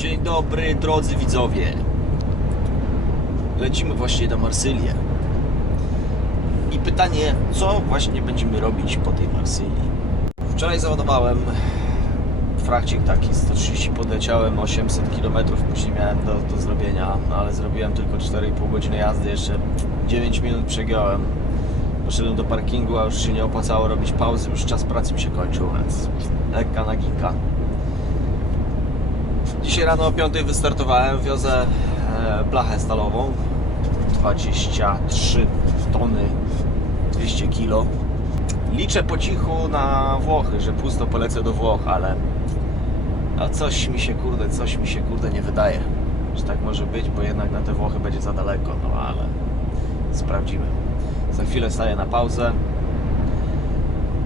Dzień dobry, drodzy widzowie. Lecimy właśnie na Marsylię. I pytanie, co właśnie będziemy robić po tej Marsylii? Wczoraj załadowałem frakcik taki 130 podleciałem 800 km później miałem do, do zrobienia, no ale zrobiłem tylko 4,5 godziny jazdy, jeszcze 9 minut przegiąłem. Poszedłem do parkingu, a już się nie opłacało robić pauzy, już czas pracy mi się kończył, więc lekka naginka. Dzisiaj rano o 5 wystartowałem, wiozę e, blachę stalową 23 tony 200 kg. Liczę po cichu na Włochy, że pusto polecę do Włoch, ale a coś mi się kurde, coś mi się kurde nie wydaje, że tak może być, bo jednak na te Włochy będzie za daleko, no ale sprawdzimy. Za chwilę staję na pauzę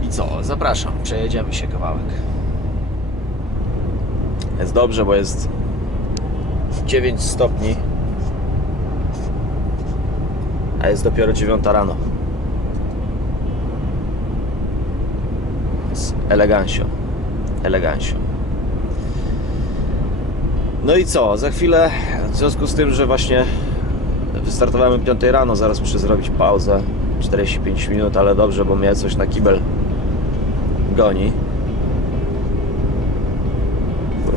i co, zapraszam, przejedziemy się kawałek. Jest dobrze, bo jest 9 stopni, a jest dopiero 9 rano. Więc elegancio, elegancio. No i co, za chwilę, w związku z tym, że właśnie wystartowałem o 5 rano, zaraz muszę zrobić pauzę, 45 minut, ale dobrze, bo mnie coś na kibel goni.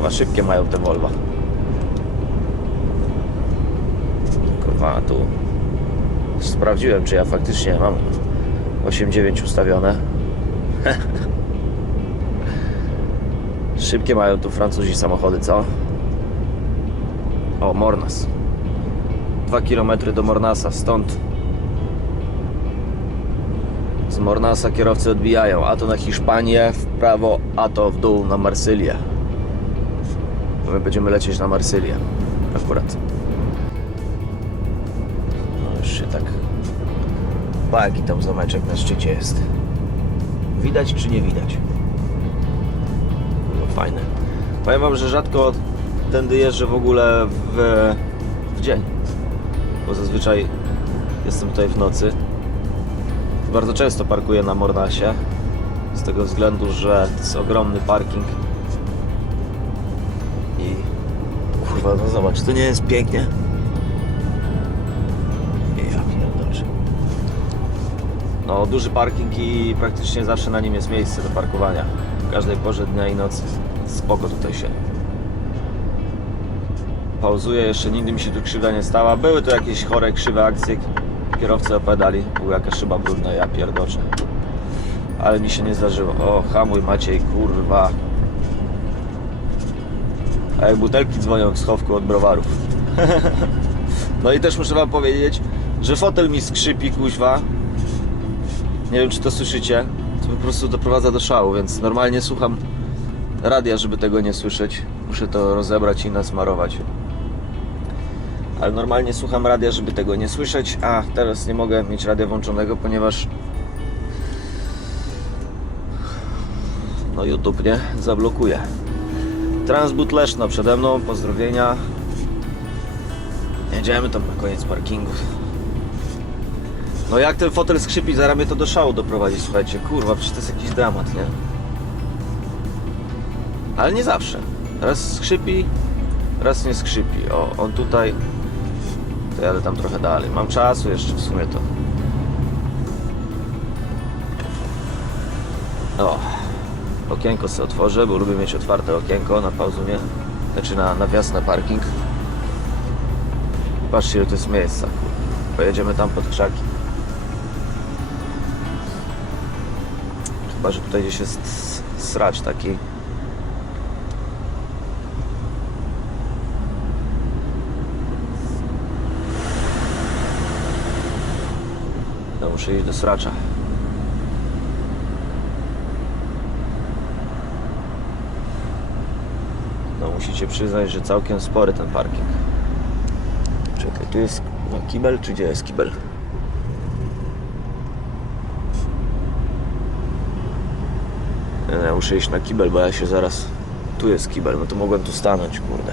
Kurwa, szybkie mają te Volvo. Kurwa, tu sprawdziłem, czy ja faktycznie mam 8.9 ustawione. Szybkie mają tu Francuzi samochody, co? O, Mornas. 2 km do Mornasa, stąd z Mornasa kierowcy odbijają, a to na Hiszpanię w prawo, a to w dół na Marsylię. My będziemy lecieć na Marsylię. Akurat. No już się tak... Pa, jaki tam zameczek na szczycie jest. Widać czy nie widać? No fajne. Powiem wam, że rzadko tędy jeżdżę w ogóle w, w dzień. Bo zazwyczaj jestem tutaj w nocy. Bardzo często parkuję na Mornasie. Z tego względu, że to jest ogromny parking. Kurwa, no zobacz, to nie jest pięknie. Ja pierdolę. No, duży parking i praktycznie zawsze na nim jest miejsce do parkowania. W każdej porze dnia i nocy. Spoko tutaj się. Pauzuję, jeszcze nigdy mi się tu krzywda nie stała. Były tu jakieś chore, krzywe akcje. Kierowcy opadali, była jakaś szyba brudna, ja pierdoczę. Ale mi się nie zdarzyło. O, hamuj Maciej, kurwa. Jak butelki dzwonią w schowku od browarów. no i też muszę wam powiedzieć, że fotel mi skrzypi, kuźwa. Nie wiem, czy to słyszycie. To po prostu doprowadza do szału, więc normalnie słucham radia, żeby tego nie słyszeć. Muszę to rozebrać i nasmarować. Ale normalnie słucham radia, żeby tego nie słyszeć, a teraz nie mogę mieć radia włączonego, ponieważ no YouTube nie zablokuje. Transbut Leszno przede mną, pozdrowienia. Jedziemy tam na koniec parkingu. No jak ten fotel skrzypi, zaraz mnie to do szału doprowadzi, słuchajcie, kurwa, przecież to jest jakiś dramat, nie? Ale nie zawsze. Raz skrzypi, raz nie skrzypi. O, on tutaj, to jadę tam trochę dalej. Mam czasu jeszcze w sumie to. Okienko sobie otworzę, bo lubię mieć otwarte okienko na pauzunie, znaczy na, na wjazd na parking. Patrzcie, ile to jest miejsca. Pojedziemy tam pod krzaki. Chyba, że tutaj gdzieś jest s- sracz taki. No muszę iść do sracza. Musicie przyznać, że całkiem spory ten parking. Czekaj, tu jest no, kibel, czy gdzie jest kibel? Nie, nie, muszę iść na kibel, bo ja się zaraz... Tu jest kibel, no to mogłem tu stanąć, kurde.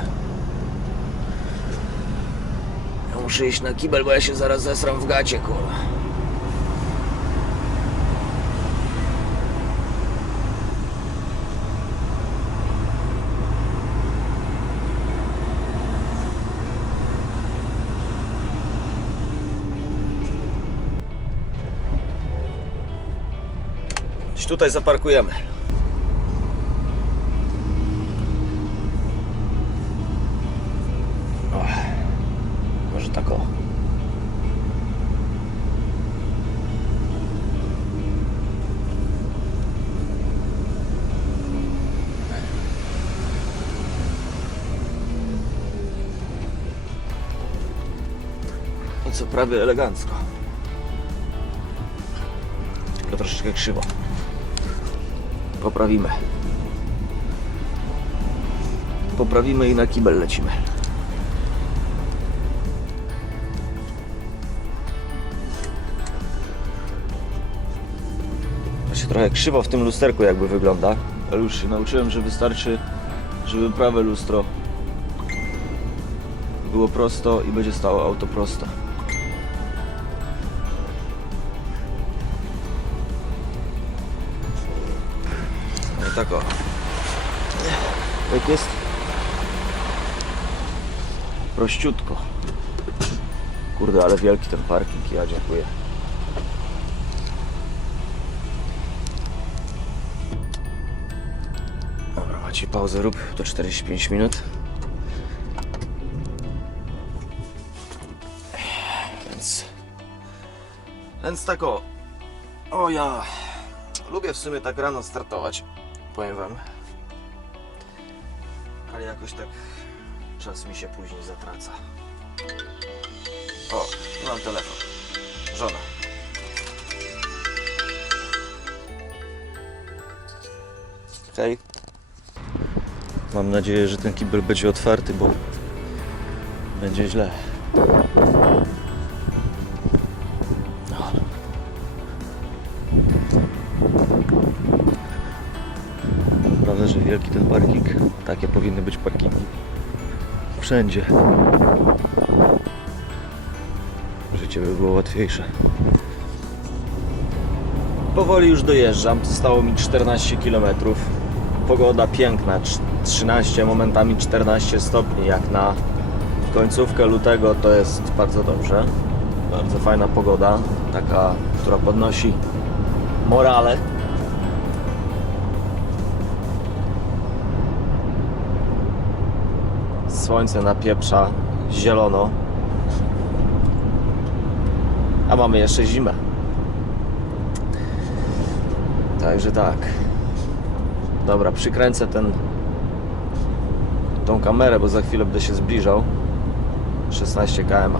Ja muszę iść na kibel, bo ja się zaraz zesram w gacie, kurwa. Tutaj zaparkujemy. Może tak o. I co prawie elegancko. Tylko troszeczkę krzywo. Poprawimy. Poprawimy i na kibel lecimy. Się trochę krzywo w tym lusterku jakby wygląda, ale już się nauczyłem, że wystarczy, żeby prawe lustro było prosto i będzie stało auto prosto. Tak o. Jak jest prościutko. Kurde, ale wielki ten parking, ja dziękuję. Dobra, macie pauzę, rób to 45 minut. Więc... Więc tak o... O ja... Lubię w sumie tak rano startować, powiem wam. Ale jakoś tak czas mi się później zatraca. O, mam telefon. Żona. Hej. Mam nadzieję, że ten kibel będzie otwarty, bo będzie źle. Że wielki ten parking. Takie powinny być parkingi. Wszędzie. Życie by było łatwiejsze. Powoli już dojeżdżam. Zostało mi 14 km. Pogoda piękna. trz- 13, momentami 14 stopni. Jak na końcówkę lutego to jest bardzo dobrze. Bardzo fajna pogoda. Taka, która podnosi morale. Słońce napieprza zielono. A mamy jeszcze zimę. Także tak. Dobra, przykręcę ten tą kamerę, bo za chwilę będę się zbliżał. 16 km.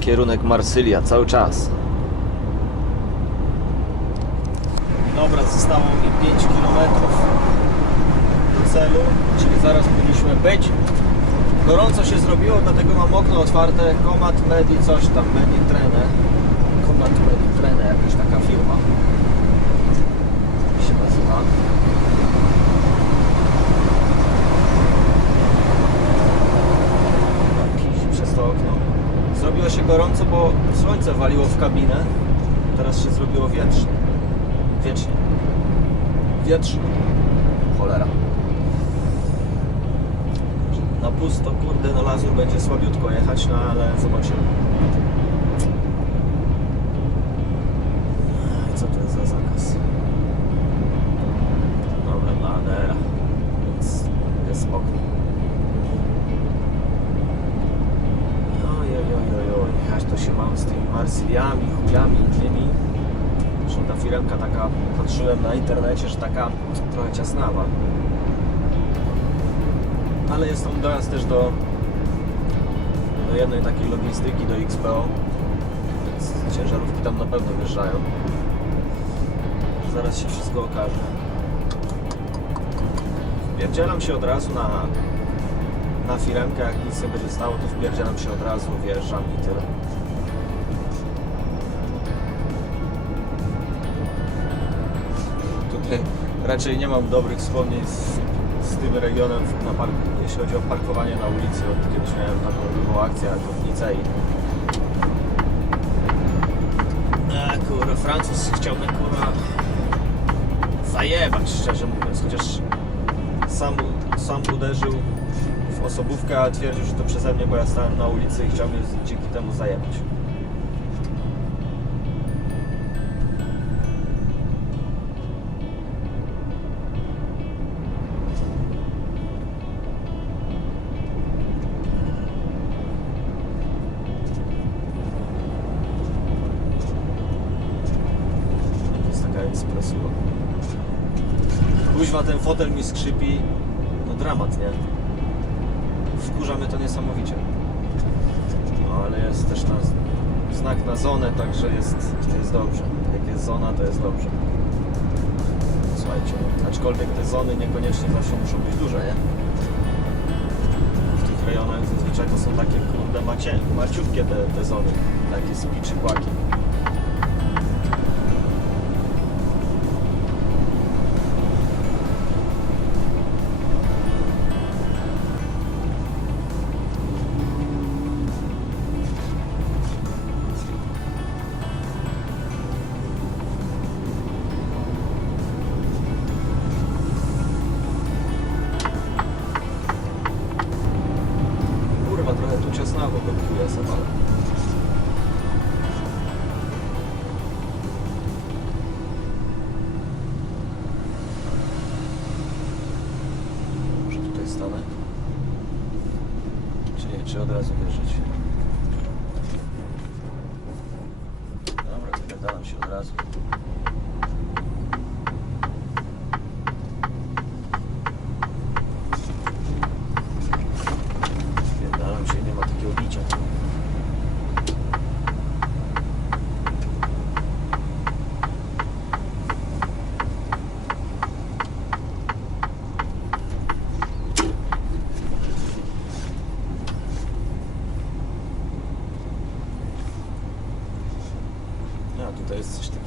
Kierunek Marsylia cały czas. Dobra, zostało mi 5 km do celu, czyli zaraz powinniśmy być. Gorąco się zrobiło, dlatego mam okno otwarte. Comat Medi coś tam, Medi Trene. Comat Medi Trene, jakaś taka firma. Jak się nazywa. Jakiś przez to okno. Zrobiło się gorąco, bo słońce waliło w kabinę. Teraz się zrobiło wietrznie. Wiecznie. Wietrznie. Cholera. Na pusto, kurde, na lazur będzie słabiutko jechać, no ale zobaczymy. Co to jest za zakaz? Dobra, ADR, więc jest oj, oj, oj, oj, aż to się mam z tymi Marsyliami, chujami innymi. Zresztą ta firmka taka, patrzyłem na internecie, że taka trochę ciasnawa. Ale jest tam dojazd też do, do jednej takiej logistyki, do XPO. Więc ciężarówki tam na pewno wjeżdżają. Zaraz się wszystko okaże. Wpierdzielam się od razu na, na firemkę, jak nic nie będzie stało, to wpierdzielam się od razu, wjeżdżam i tyle. Tutaj raczej nie mam dobrych wspomnień z tym regionem, na park, jeśli chodzi o parkowanie na ulicy. Kiedyś miałem taką drugą akcję w Nicei. A kurwa, Francuz chciał mnie kurwa zajebać, szczerze mówiąc, chociaż sam, sam uderzył w osobówkę, a twierdził, że to przeze mnie, bo ja stałem na ulicy i chciał mnie dzięki temu zajebać. espresso. Kuźwa, ten fotel mi skrzypi. No dramat, nie? Wkurzamy to niesamowicie. No ale jest też na, znak na zonę, także jest, jest dobrze. Jak jest zona, to jest dobrze. Słuchajcie, aczkolwiek te zony niekoniecznie zawsze muszą być duże, nie? W tych rejonach zazwyczaj to są takie, kurde, macie, maciutkie te, te zony. Takie spiczy, płaki.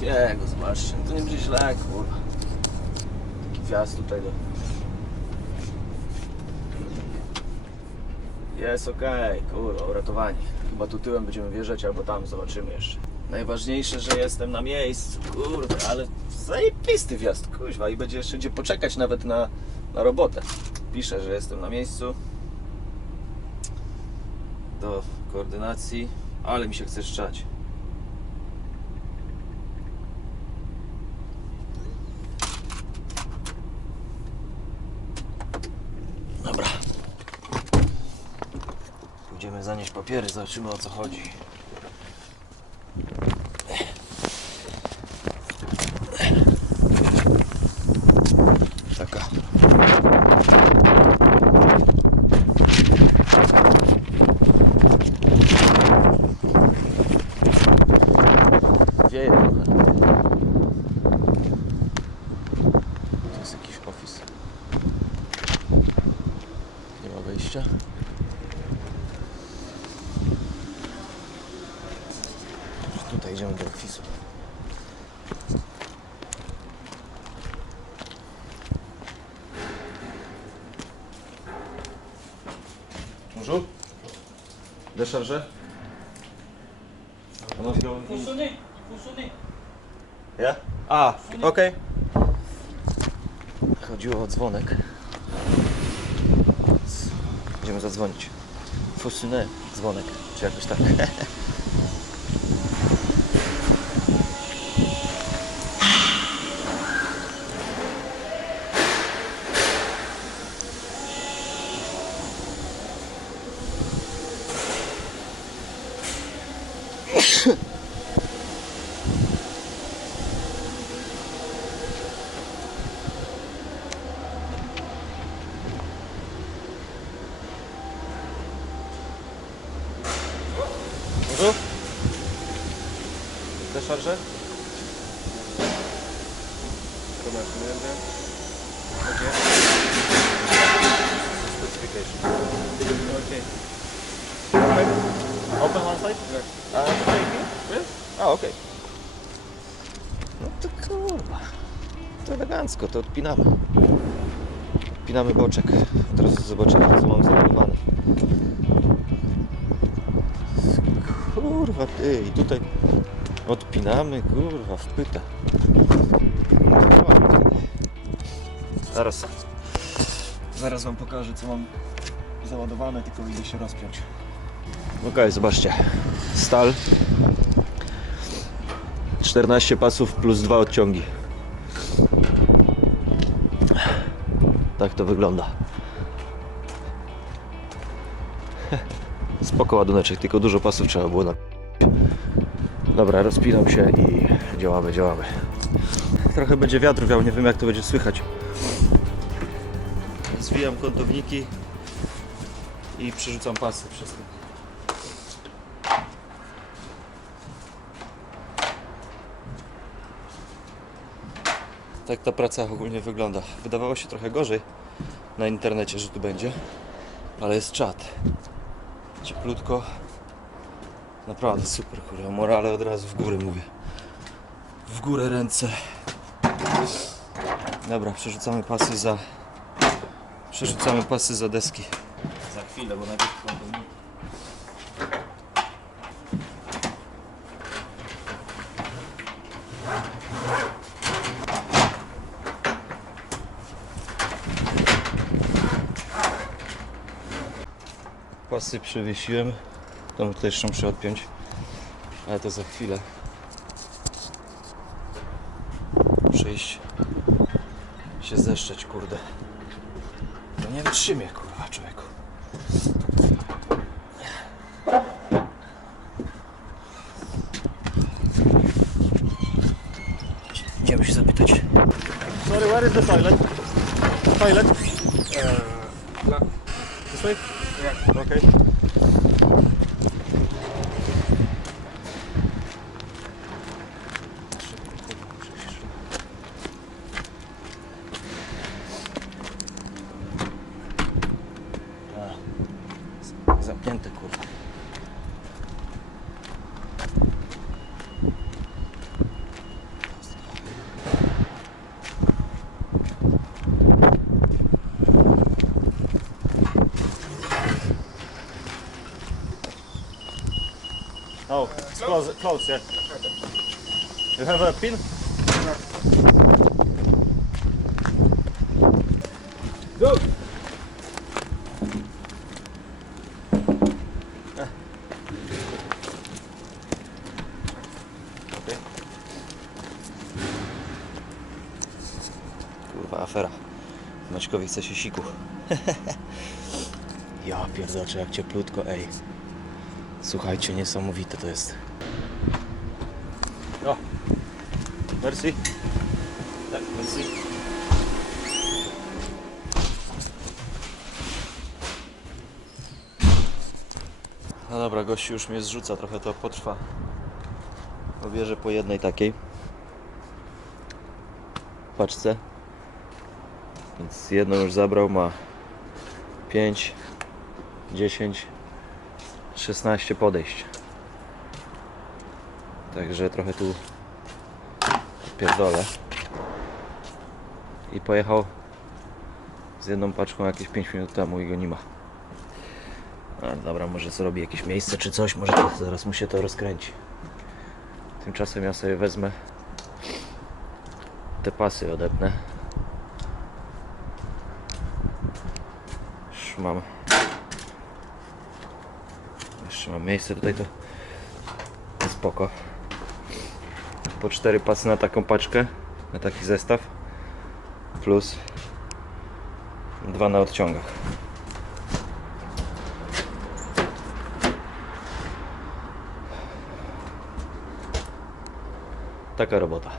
Takiego, zobaczcie. To nie będzie źle, kurwa. Tutaj do... Jest okej, kurwa, uratowani. Chyba tu tyłem będziemy wjeżdżać albo tam, zobaczymy jeszcze. Najważniejsze, że jestem na miejscu, kurwa, ale zajebisty wjazd, kuźwa i będzie jeszcze gdzie poczekać nawet na, na robotę. Piszę, że jestem na miejscu. Do koordynacji, ale mi się chce szczać. Dobra. Pójdziemy zanieść papiery, zobaczymy o co chodzi. Taka. Wieje trochę. To jest jakiś office. Nie ma wejścia. Tutaj idziemy do ofisu. Bonjour. Sonner, il faut sonner. Ja? A, okej. Chodziło o dzwonek. Więc Będziemy zadzwonić. Fosuny, dzwonek, czy jakoś tak. Déchargeur Comment Ok. Specification. Okay. Open one side? A tutaj Yes. A, okej. No to kurwa. To elegancko, to odpinamy. Odpinamy boczek. Teraz zobaczymy, co mam zabudowane. Kurwa, ty, i tutaj odpinamy, kurwa, wpyta. Zaraz. Zaraz wam pokażę, co mam załadowane, tylko idę się rozpiąć. Okej, zobaczcie. Stal. 14 pasów plus dwa odciągi. Tak to wygląda. Spoko ładuneczek, tylko dużo pasów trzeba było na... Dobra, rozpinam się i działamy, działamy. Trochę będzie wiatr wiał, nie wiem jak to będzie słychać. zwijam kątowniki i przerzucam pasy przez to. Tak ta praca ogólnie wygląda. Wydawało się trochę gorzej na internecie, że tu będzie, ale jest czat. Cieplutko. Naprawdę super, kurwa. Morale od razu w górę mówię. W górę ręce. Dobra, przerzucamy pasy za... Przerzucamy pasy za deski. Za chwilę, bo najpierw kątowniki. Pasy przewiesiłem. To tutaj jeszcze muszę odpiąć. Ale to za chwilę. Muszę iść się zeszczeć, kurde. No nie wytrzymie, kurwa, człowieku. Idziemy się zapytać. Sorry, where is the toilet? Toilet? This way? Yeah. Okay. Close, yeah. You have a pin? Go! Okay. Kurwa, afera. Maćkowi chce się siku. ja pierdoczę, jak cieplutko, ej. Słuchajcie, niesamowite to jest. Merci. Tak, merci. No dobra, gościu już mnie zrzuca, trochę to potrwa. Obierze po jednej takiej paczce. Więc jedną już zabrał, ma 5, 10, 16 podejść. Także trochę tu pierdolę. I pojechał z jedną paczką jakieś 5 minut temu i go nie ma. Dobra, może zrobi jakieś miejsce czy coś, może zaraz mu się to rozkręci. Tymczasem ja sobie wezmę te pasy odepnę. Już mam jeszcze mam miejsce tutaj to spoko po cztery pasy na taką paczkę na taki zestaw plus dwa na odciągach. Taka robota.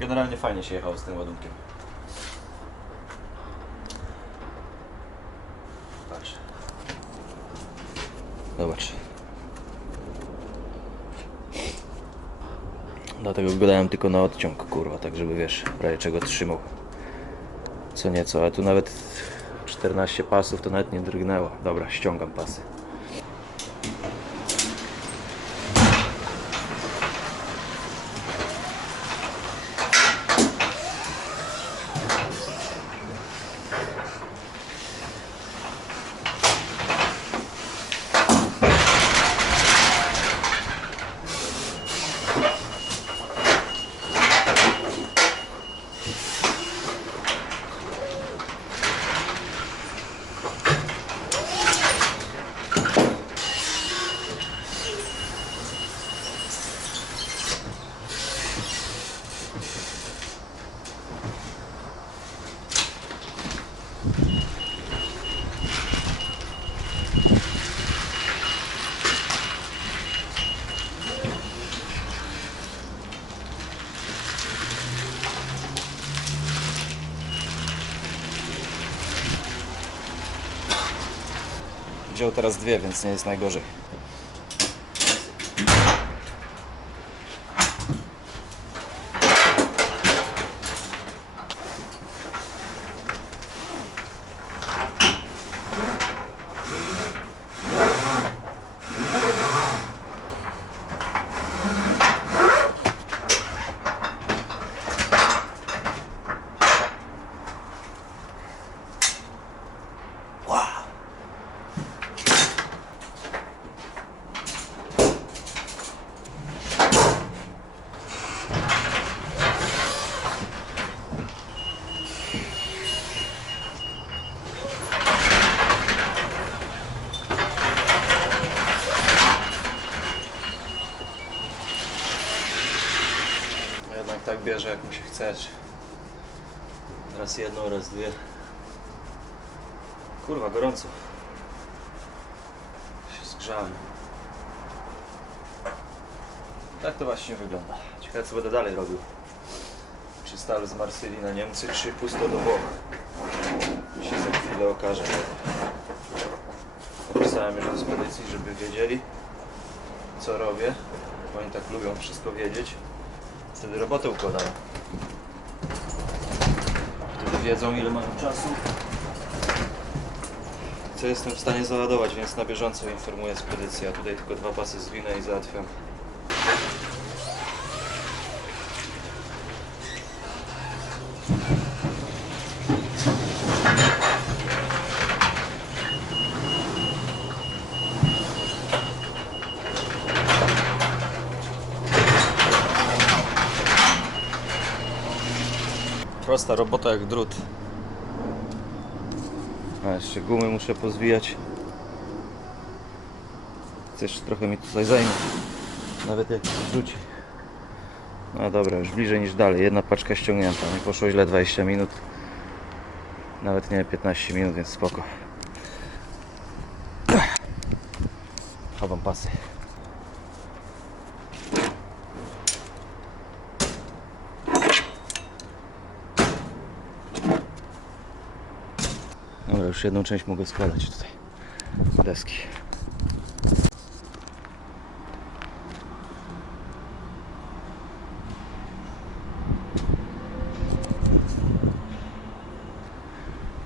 Generalnie fajnie się jechało z tym ładunkiem. Patrz. Zobacz Dlatego go dałem tylko na odciąg, kurwa, tak żeby wiesz, w razie czego trzymał. Co nieco, ale tu nawet 14 pasów to nawet nie drgnęło. Dobra, ściągam pasy. Teraz dwie, więc nie jest najgorzej. Jednak tak bierze jak mu się chce. Raz jedną, raz dwie. Kurwa, gorąco. Się zgrzałem. Tak to właśnie wygląda. Ciekawe co będę dalej robił. Czy stal z Marsylii na Niemcy, czy pusto do Włoch. Się za chwilę okaże. Napisałem już do spedycji, żeby wiedzieli co robię. Bo oni tak lubią wszystko wiedzieć. Wtedy robotę układają. Wtedy wiedzą ile mają czasu. Co jestem w stanie załadować, więc na bieżąco informuję spedycję. A tutaj tylko dwa pasy zwinę i załatwiam. Prosta robota jak drut. A jeszcze gumy muszę pozwijać. Też trochę mi tutaj zajmie. Nawet jak wrzuci. No dobra, już bliżej niż dalej. Jedna paczka ściągnięta. Nie poszło źle 20 minut. Nawet nie 15 minut, więc spoko. Chowam pasy. Dobra, już jedną część mogę składać tutaj. Deski.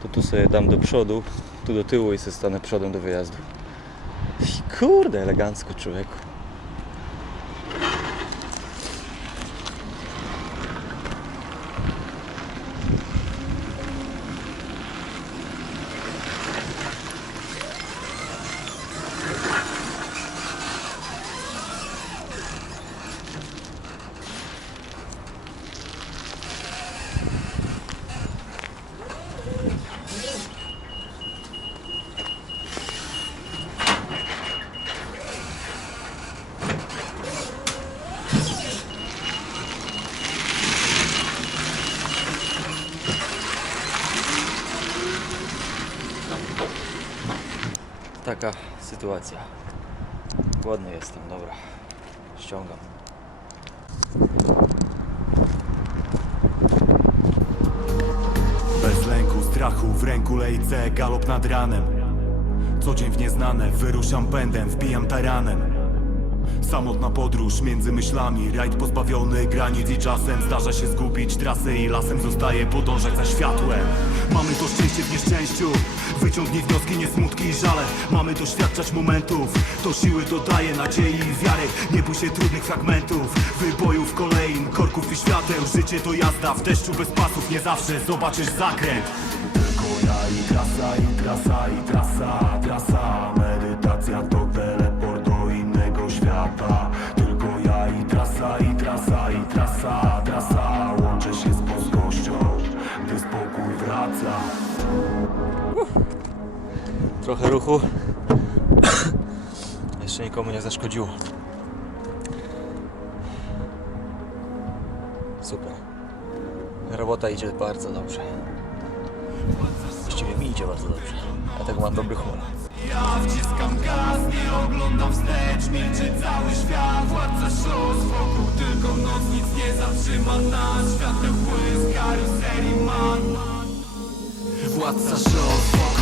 To tu sobie dam do przodu, tu do tyłu i sobie stanę przodem do wyjazdu. Kurde, elegancko człowieku. Taka sytuacja. Głodny jestem, dobra. Ściągam. Bez lęku, strachu, w ręku lejce, galop nad ranem Co dzień w nieznane, wyruszam pędem, wbijam taranem Samotna podróż między myślami, rajd pozbawiony granic i czasem Zdarza się zgubić trasy i lasem zostaje podążać za światłem. Mamy to szczęście w nieszczęściu, wyciągnij wnioski, nie smutki i żale. Mamy doświadczać momentów, to siły dodaje nadziei i wiary. Nie bój się trudnych fragmentów, wybojów kolejn, korków i świateł. Życie to jazda w deszczu bez pasów, nie zawsze zobaczysz zakręt. Tylko ja i trasa, i trasa, i trasa, trasa Trochę ruchu. Jeszcze nikomu nie zaszkodziło. Super. Robota idzie bardzo dobrze. Właściwie mi idzie bardzo dobrze. Dlatego mam dobry humor. Ja wciskam gaz, nie oglądam wstecz Milczy cały świat, władca szos Wokół tylko noc, nic nie zatrzyma nas Świateł błysk, karuserii man Władca szos,